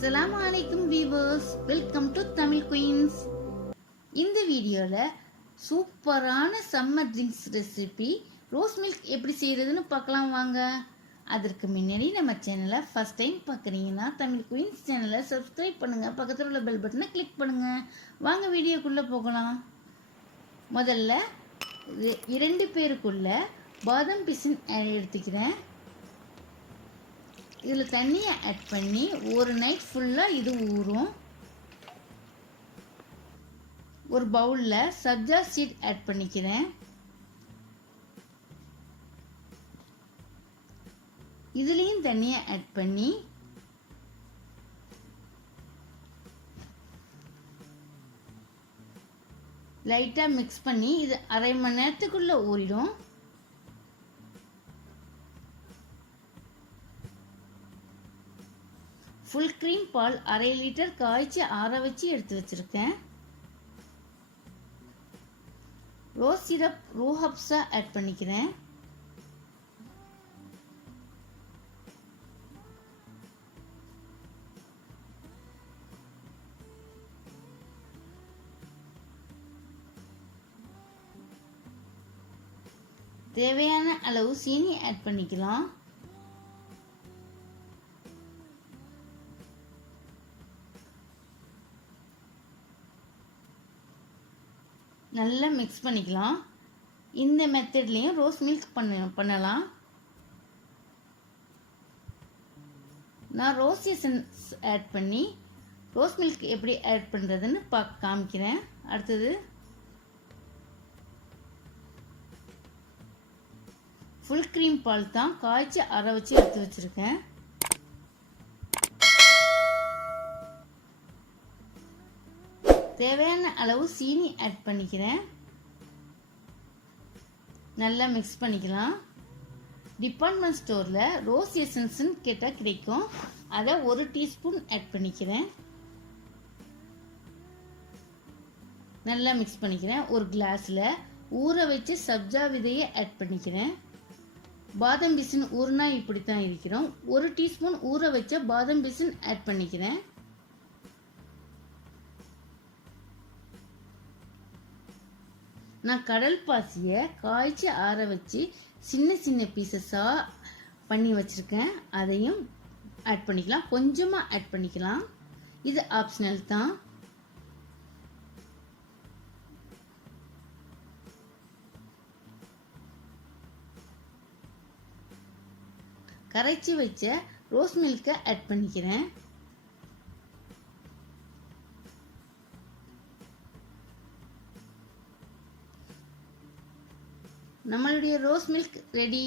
அஸ்ஸலாமு அலைக்கும் viewers, welcome to Tamil queens. இந்த வீடியோவில் சூப்பரான summer drinks recipe rose milk எப்படி செய்கிறதுன்னு பார்க்கலாம் வாங்க. அதற்கு முன்னாடி நம்ம சேனலை ஃபஸ்ட் டைம் பார்க்குறீங்கன்னா தமிழ் குயின்ஸ் சேனலை சப்ஸ்கிரைப் பண்ணுங்கள், பக்கத்தில் உள்ள பெல் பட்டனை கிளிக் பண்ணுங்கள். வாங்க வீடியோக்குள்ளே போகலாம். முதல்ல 2 பேருக்குள்ள பாதாம் பிசின் எடுத்துக்கிறேன். இதில் தண்ணியை ஆட் பண்ணி ஒரு நைட் ஃபுல்லாக இது ஊறும். ஒரு பவுலில் சப்ஜா சீட் ஆட் பண்ணிக்கிறேன். இதுலேயும் தண்ணியை ஆட் பண்ணி லைட்டாக மிக்ஸ் பண்ணி இது அரை மணி நேரத்துக்குள்ளே ஊறிடும். ஃபுல் க்ரீம் பால் 1/2 லிட்டர் காய்ச்சி ஆற வச்சு எடுத்து வச்சிருக்கேன். ரோஸ் சிரப் ரூஹப்ஸா ஆட் பண்ணிக்கிறேன். தேவையான அளவு சீனி ஆட் பண்ணிக்கலாம். நல்லா மிக்ஸ் பண்ணிக்கலாம். இந்த மெத்தட்லேயும் ரோஸ் மில்க் பண்ணலாம். நான் ரோஸ் எசன்ஸ் ஆட் பண்ணி ரோஸ் மில்க் எப்படி ஆட் பண்ணுறதுன்னு காமிக்கிறேன். அடுத்தது ஃபுல் க்ரீம் பால் தான் காய்ச்சி அற வச்சு எடுத்து வச்சுருக்கேன். தேவையான அளவு சீனி ஆட் பண்ணிக்கிறேன். நல்லா மிக்ஸ் பண்ணிக்கலாம். டிபார்ட்மெண்ட் ஸ்டோரில் ரோஸ் எசன்ஸ்ன்னு கேட்டால் கிடைக்கும். அதை 1 டீஸ்பூன் ஆட் பண்ணிக்கிறேன். நல்லா மிக்ஸ் பண்ணிக்கிறேன். ஒரு கிளாஸில் ஊற வச்சு சப்ஜா விதையை ஆட் பண்ணிக்கிறேன். பாதாம் பிசின் ஊறுனா இப்படி தான் இருக்கிறோம். 1 டீஸ்பூன் ஊற வச்ச பாதாம் பிசின் ஆட் பண்ணிக்கிறேன். நான் கடல் பாசியை காய்ச்சி ஆற வச்சு சின்ன சின்ன பீசஸாக பண்ணி வச்சுருக்கேன். அதையும் ஆட் பண்ணிக்கலாம். கொஞ்சமாக ஆட் பண்ணிக்கலாம். இது ஆப்ஷனல் தான். கரைச்சி வச்ச ரோஸ் மில்கை ஆட் பண்ணிக்கிறேன். நம்மளுடைய ரோஸ் மில்க் ரெடி.